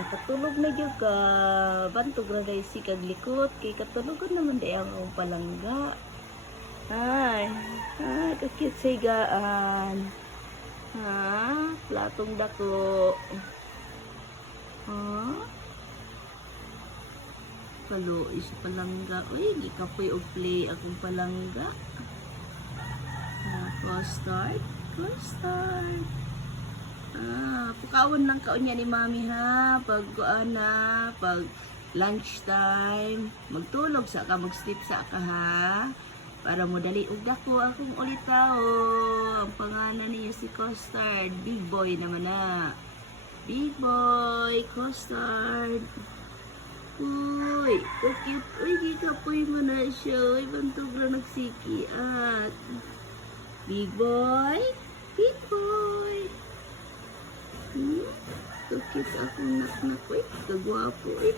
nakatulog na jud ka. Bantog ra day si kag likot kay katulogon naman day ang akong palangga. Ay, kakit sa higaan. Ha? Platong dako. Ha? Kaluoy sa palangga. Uy, gikapoy og play akong palangga. Custard. Pukawan lang kaon niya ni mami ha. Pag pag lunchtime, magtulog sa ka, mag-sleep sa ka ha. Para mo dali og dako akong ulitaw. Ang pangalan niya si Custard. Big boy naman na. Big boy, Custard. Uy, cute. Uy, gikapoy mo na siya. Uy, bantog na nagsiki at Big boy. Cute akong nak-nak. Uy, kagwapo eh.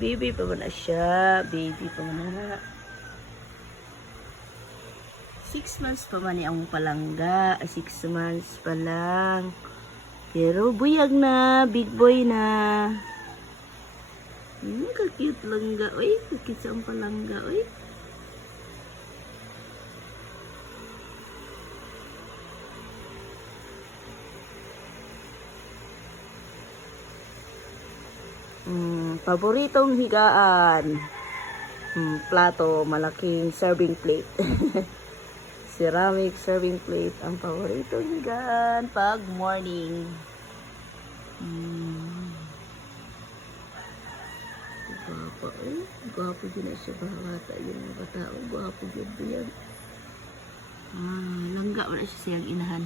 Baby pa man na siya. 6 months pa man ang palangga. 6 months pa lang. Pero buyag na. Big boy na. Kakute langga. Uy, kakute sa ang palangga. Uy. Paboritong higaan. Plato, malaking serving plate. Ceramic serving plate ang paboritong higaan pag morning. Gwapo eh. Gwapo din na siya bahawata yung mga tao. Gwapo din yan. Langga wala siya siyang inahan.